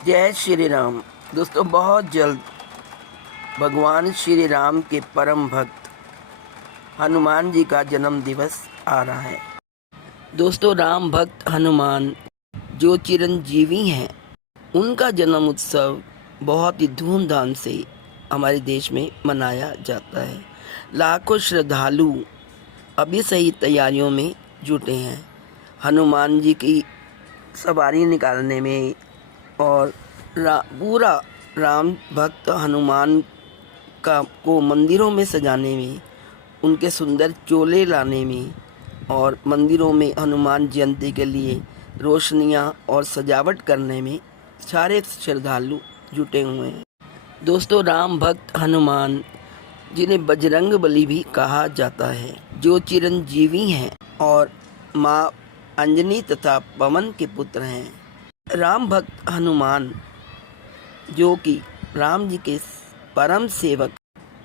जय श्री राम। दोस्तों, बहुत जल्द भगवान श्री राम के परम भक्त हनुमान जी का जन्म दिवस आ रहा है। दोस्तों, राम भक्त हनुमान जो चिरंजीवी हैं, उनका जन्म उत्सव बहुत ही धूमधाम से हमारे देश में मनाया जाता है। लाखों श्रद्धालु अभी से ही तैयारियों में जुटे हैं। हनुमान जी की सवारी निकालने में और पूरा राम भक्त हनुमान को मंदिरों में सजाने में, उनके सुंदर चोले लाने में और मंदिरों में हनुमान जयंती के लिए रोशनियां और सजावट करने में सारे श्रद्धालु जुटे हुए हैं। दोस्तों, राम भक्त हनुमान जिन्हें बजरंग बली भी कहा जाता है, जो चिरंजीवी हैं और माँ अंजनी तथा पवन के पुत्र हैं। राम भक्त हनुमान जो कि राम जी के परम सेवक,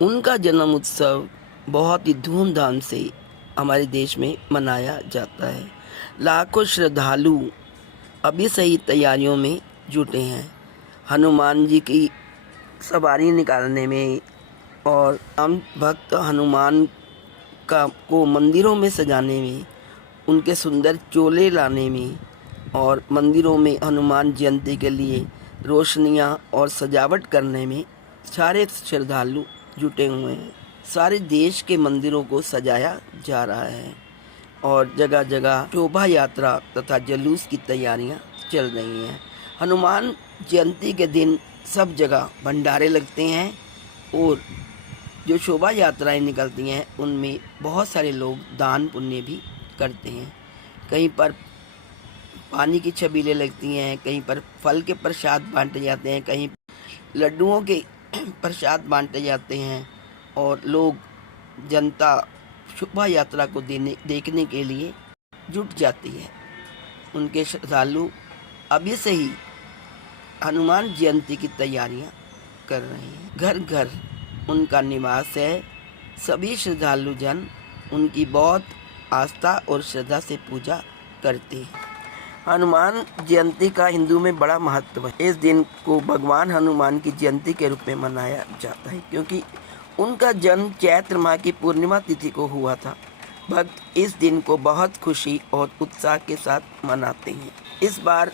उनका जन्म उत्सव बहुत ही धूमधाम से हमारे देश में मनाया जाता है। लाखों श्रद्धालु अभी से ही तैयारियों में जुटे हैं। हनुमान जी की सवारी निकालने में और राम भक्त हनुमान को मंदिरों में सजाने में, उनके सुंदर चोले लाने में और मंदिरों में हनुमान जयंती के लिए रोशनियां और सजावट करने में सारे श्रद्धालु जुटे हुए हैं। सारे देश के मंदिरों को सजाया जा रहा है और जगह जगह शोभा यात्रा तथा जुलूस की तैयारियां चल रही हैं। हनुमान जयंती के दिन सब जगह भंडारे लगते हैं और जो शोभा यात्राएं निकलती हैं, उनमें बहुत सारे लोग दान पुण्य भी करते हैं। कहीं पर पानी की छबीलें लगती हैं, कहीं पर फल के प्रसाद बांटे जाते हैं, कहीं लड्डुओं के प्रसाद बांटे जाते हैं और लोग, जनता शोभा यात्रा को देखने के लिए जुट जाती है। उनके श्रद्धालु अभी से ही हनुमान जयंती की तैयारियां कर रहे हैं। घर घर उनका निवास है। सभी श्रद्धालु जन उनकी बहुत आस्था और श्रद्धा से पूजा करते हैं। हनुमान जयंती का हिंदू में बड़ा महत्व है। इस दिन को भगवान हनुमान की जयंती के रूप में मनाया जाता है, क्योंकि उनका जन्म चैत्र माह की पूर्णिमा तिथि को हुआ था। भक्त इस दिन को बहुत खुशी और उत्साह के साथ मनाते हैं। इस बार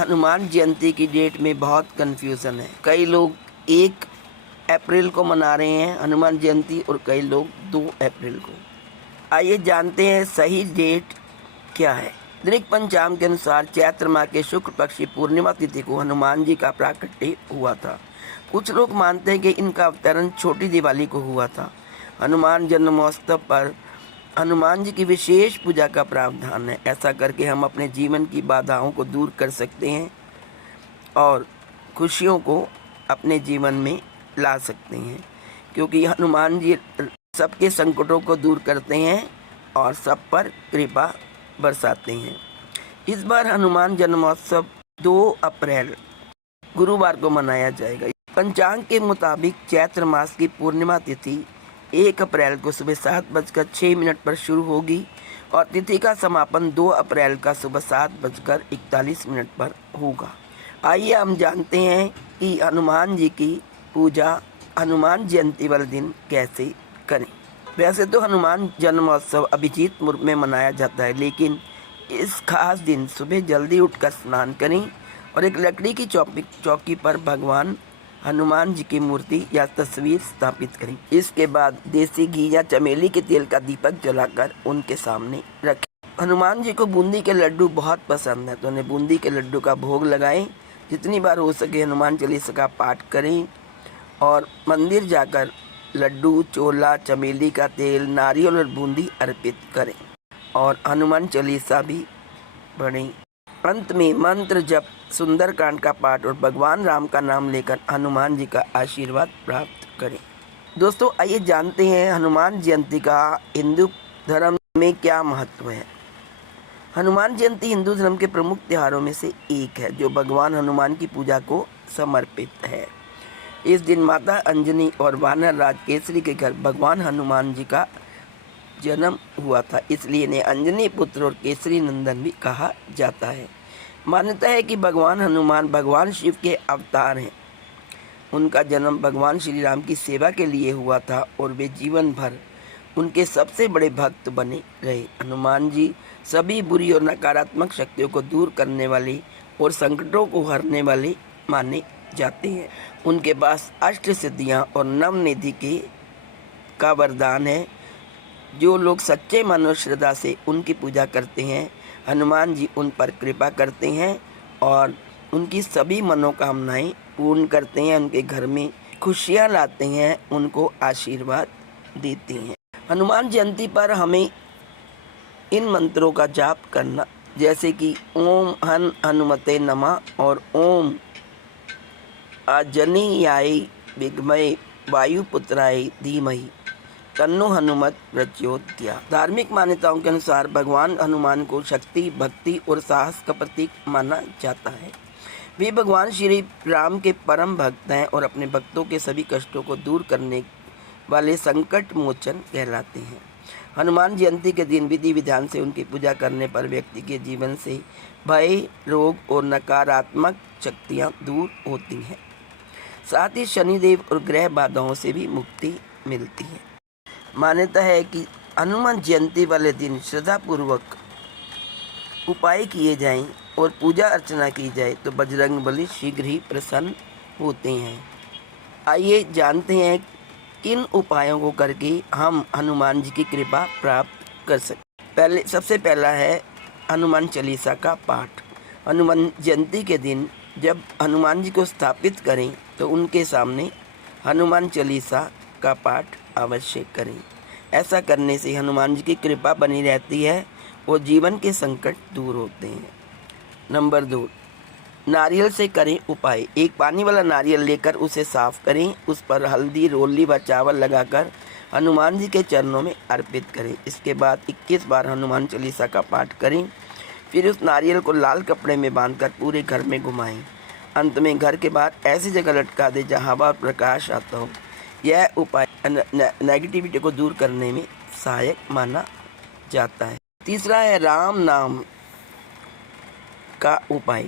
हनुमान जयंती की डेट में बहुत कन्फ्यूज़न है। कई लोग 1 अप्रैल को मना रहे हैं हनुमान जयंती और कई लोग 2 अप्रैल को। आइए जानते हैं सही डेट क्या है। दैनिक पंचांग के अनुसार चैत्र माह के शुक्ल पक्ष की पूर्णिमा तिथि को हनुमान जी का प्राकट्य हुआ था। कुछ लोग मानते हैं कि इनका अवतरण छोटी दिवाली को हुआ था। हनुमान जन्मोत्सव पर हनुमान जी की विशेष पूजा का प्रावधान है। ऐसा करके हम अपने जीवन की बाधाओं को दूर कर सकते हैं और खुशियों को अपने जीवन में ला सकते हैं, क्योंकि हनुमान जी सबके संकटों को दूर करते हैं और सब पर कृपा बरसाते हैं। इस बार हनुमान जन्मोत्सव 2 अप्रैल गुरुवार को मनाया जाएगा। पंचांग के मुताबिक चैत्र मास की पूर्णिमा तिथि 1 अप्रैल को सुबह 7:06 पर शुरू होगी और तिथि का समापन 2 अप्रैल का सुबह 7:41 पर होगा। आइए हम जानते हैं कि हनुमान जी की पूजा हनुमान जयंती वाले दिन कैसे करें। वैसे तो हनुमान जन्मोत्सव अभिजीत मुल्क में मनाया जाता है, लेकिन इस खास दिन सुबह जल्दी उठकर स्नान करें और एक लकड़ी की चौकी पर भगवान हनुमान जी की मूर्ति या तस्वीर स्थापित करें। इसके बाद देसी घी या चमेली के तेल का दीपक जलाकर उनके सामने रखें। हनुमान जी को बूंदी के लड्डू बहुत पसंद है, तो उन्हें बूंदी के लड्डू का भोग लगाएं। जितनी बार हो सके हनुमान चालीसा का पाठ करें और मंदिर जाकर लड्डू, चोला, चमेली का तेल, नारियल और बूंदी अर्पित करें और हनुमान चालीसा भी पढ़ें। अंत में मंत्र जप, सुंदरकांड का पाठ और भगवान राम का नाम लेकर हनुमान जी का आशीर्वाद प्राप्त करें। दोस्तों, आइए जानते हैं हनुमान जयंती का हिंदू धर्म में क्या महत्व है। हनुमान जयंती हिंदू धर्म के प्रमुख त्योहारों में से एक है, जो भगवान हनुमान की पूजा को समर्पित है। इस दिन माता अंजनी और वानर राज केसरी के घर भगवान हनुमान जी का जन्म हुआ था, इसलिए इन्हें अंजनी पुत्र और केसरी नंदन भी कहा जाता है। मान्यता है कि भगवान हनुमान भगवान शिव के अवतार हैं। उनका जन्म भगवान श्री राम की सेवा के लिए हुआ था और वे जीवन भर उनके सबसे बड़े भक्त बने रहे। हनुमान जी सभी बुरी और नकारात्मक शक्तियों को दूर करने वाले और संकटों को हरने वाले माने जाते हैं। उनके पास अष्ट सिद्धियां और नवनिधि का वरदान है। जो लोग सच्चे मन और श्रद्धा से उनकी पूजा करते हैं, हनुमान जी उन पर कृपा करते हैं और उनकी सभी मनोकामनाएं पूर्ण करते हैं, उनके घर में खुशियां लाते हैं, उनको आशीर्वाद देते हैं। हनुमान जयंती पर हमें इन मंत्रों का जाप करना, जैसे कि ओम हनुमते नमः और ओम आंजनेयाय विद्महे वायुपुत्राय धीमहि तन्नो हनुमत प्रचोदयात्। धार्मिक मान्यताओं के अनुसार भगवान हनुमान को शक्ति, भक्ति और साहस का प्रतीक माना जाता है। वे भगवान श्री राम के परम भक्त हैं और अपने भक्तों के सभी कष्टों को दूर करने वाले संकट मोचन कहलाते हैं। हनुमान जयंती के दिन विधि विधान से उनकी पूजा करने पर व्यक्ति के जीवन से भय, रोग और नकारात्मक शक्तियाँ दूर होती हैं। साथ ही शनिदेव और ग्रह बाधाओं से भी मुक्ति मिलती है। मान्यता है कि हनुमान जयंती वाले दिन श्रद्धापूर्वक उपाय किए जाएं और पूजा अर्चना की जाए तो बजरंगबली शीघ्र ही प्रसन्न होते हैं। आइए जानते हैं किन उपायों को करके हम हनुमान जी की कृपा प्राप्त कर सकते। सबसे पहला है हनुमान चालीसा का पाठ। हनुमान जयंती के दिन जब हनुमान जी को स्थापित करें तो उनके सामने हनुमान चालीसा का पाठ अवश्य करें। ऐसा करने से हनुमान जी की कृपा बनी रहती है और जीवन के संकट दूर होते हैं। नंबर 2, नारियल से करें उपाय। एक पानी वाला नारियल लेकर उसे साफ करें, उस पर हल्दी, रोली व चावल लगाकर हनुमान जी के चरणों में अर्पित करें। इसके बाद 21 बार हनुमान चालीसा का पाठ करें। फिर उस नारियल को लाल कपड़े में बांधकर पूरे घर में घुमाएं। अंत में घर के बाहर ऐसी जगह लटका दें जहाँ हवा और प्रकाश आता हो। यह उपाय नेगेटिविटी को दूर करने में सहायक माना जाता है। तीसरा है राम नाम का उपाय।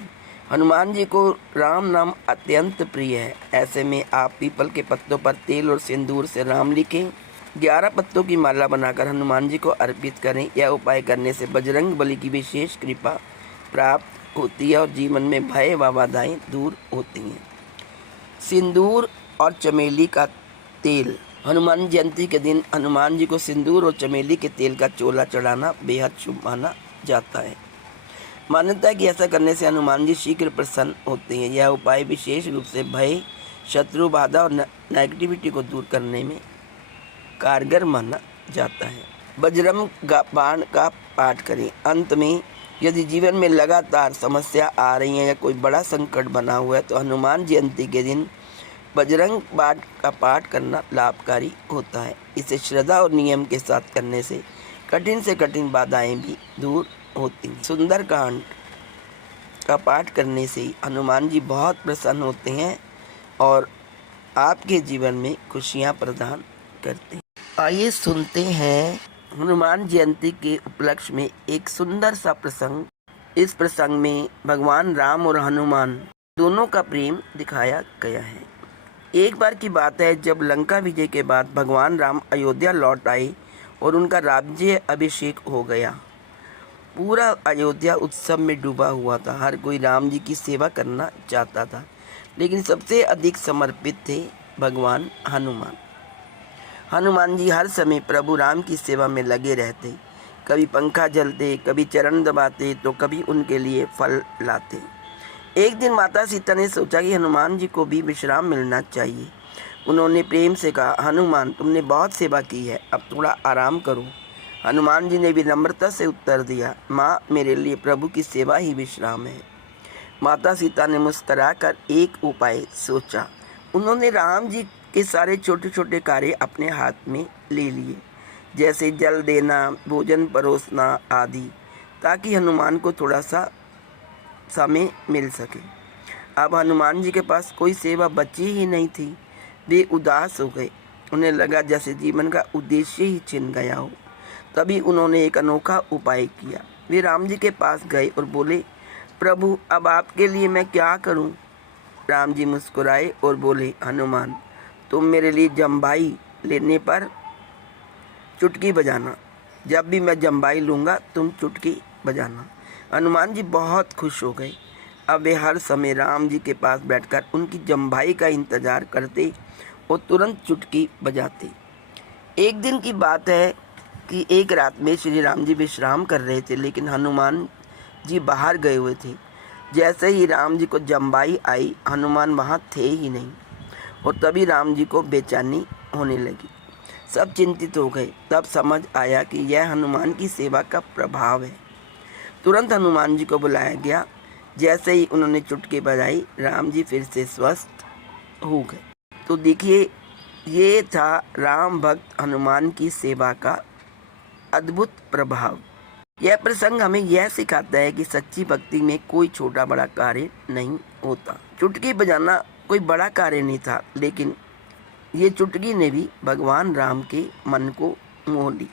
हनुमान जी को राम नाम अत्यंत प्रिय है। ऐसे में आप पीपल के पत्तों पर तेल और सिंदूर से राम लिखें। 11 पत्तों की माला बनाकर हनुमान जी को अर्पित करें। यह उपाय करने से बजरंग बली की विशेष कृपा प्राप्त होती है और जीवन में भय व बाधाएं दूर होती हैं। सिंदूर और चमेली का तेल। हनुमान जयंती के दिन हनुमान जी को सिंदूर और चमेली के तेल का चोला चढ़ाना बेहद शुभ माना जाता है। मान्यता है कि ऐसा करने से हनुमान जी शीघ्र प्रसन्न होते हैं। यह उपाय विशेष रूप से भय, शत्रु बाधा और नेगेटिविटी को दूर करने में कारगर माना जाता है। बजरंग बाण का पाठ करें। अंत में यदि जीवन में लगातार समस्या आ रही है या कोई बड़ा संकट बना हुआ है तो हनुमान जयंती के दिन बजरंग बाण का पाठ करना लाभकारी होता है। इसे श्रद्धा और नियम के साथ करने से कठिन बाधाएं भी दूर होती हैं। सुंदरकांड का पाठ करने से हनुमान जी बहुत प्रसन्न होते हैं और आपके जीवन में खुशियां प्रदान करते हैं। आइए सुनते हैं हनुमान जयंती के उपलक्ष्य में एक सुंदर सा प्रसंग। इस प्रसंग में भगवान राम और हनुमान दोनों का प्रेम दिखाया गया है। एक बार की बात है जब लंका विजय के बाद भगवान राम अयोध्या लौट आए और उनका राज्य अभिषेक हो गया। पूरा अयोध्या उत्सव में डूबा हुआ था। हर कोई राम जी की सेवा करना चाहता था, लेकिन सबसे अधिक समर्पित थे भगवान हनुमान। हनुमान जी हर समय प्रभु राम की सेवा में लगे रहते। कभी पंखा जलते, कभी चरण दबाते तो कभी उनके लिए फल लाते। एक दिन माता सीता ने सोचा कि हनुमान जी को भी विश्राम मिलना चाहिए। उन्होंने प्रेम से कहा, हनुमान तुमने बहुत सेवा की है, अब थोड़ा आराम करो। हनुमान जी ने विनम्रता से उत्तर दिया, माँ मेरे लिए प्रभु की सेवा ही विश्राम है। माता सीता ने मुस्कुराकर एक उपाय सोचा। उन्होंने राम जी के सारे छोटे छोटे कार्य अपने हाथ में ले लिए, जैसे जल देना, भोजन परोसना आदि, ताकि हनुमान को थोड़ा सा समय मिल सके। अब हनुमान जी के पास कोई सेवा बची ही नहीं थी। वे उदास हो गए। उन्हें लगा जैसे जीवन का उद्देश्य ही छिन गया हो। तभी उन्होंने एक अनोखा उपाय किया। वे राम जी के पास गए और बोले, प्रभु अब आपके लिए मैं क्या करूं? राम जी मुस्कुराए और बोले, हनुमान तुम मेरे लिए जम्बाई लेने पर चुटकी बजाना। जब भी मैं जम्बाई लूँगा तुम चुटकी बजाना। हनुमान जी बहुत खुश हो गए। अब वे हर समय राम जी के पास बैठकर उनकी जम्बाई का इंतजार करते और तुरंत चुटकी बजाते। एक दिन की बात है कि एक रात में श्री राम जी विश्राम कर रहे थे, लेकिन हनुमान जी बाहर गए हुए थे। जैसे ही राम जी को जम्बाई आई, हनुमान वहाँ थे ही नहीं और तभी राम जी को बेचैनी होने लगी। सब चिंतित हो गए। तब समझ आया कि यह हनुमान की सेवा का प्रभाव है। तुरंत हनुमान जी को बुलाया गया। जैसे ही उन्होंने चुटकी बजाई, राम जी फिर से स्वस्थ हो गए। तो देखिए, ये था राम भक्त हनुमान की सेवा का अद्भुत प्रभाव। यह प्रसंग हमें यह सिखाता है कि सच्ची भक्ति में कोई छोटा बड़ा कार्य नहीं होता। चुटकी बजाना कोई बड़ा कार्य नहीं था, लेकिन ये चुटकी ने भी भगवान राम के मन को मोह ली।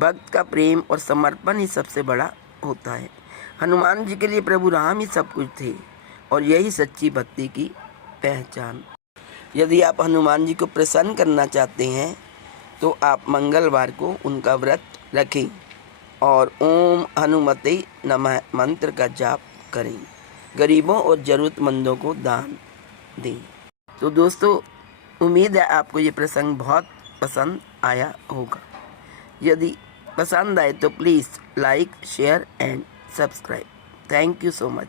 भक्त का प्रेम और समर्पण ही सबसे बड़ा होता है। हनुमान जी के लिए प्रभु राम ही सब कुछ थे और यही सच्ची भक्ति की पहचान। यदि आप हनुमान जी को प्रसन्न करना चाहते हैं तो आप मंगलवार को उनका व्रत रखें और ओम हनुमते नमः मंत्र का जाप करें। गरीबों और ज़रूरतमंदों को दान दें। तो दोस्तों, उम्मीद है आपको ये प्रसंग बहुत पसंद आया होगा। यदि पसंद आए तो please like, share and subscribe. Thank you so much.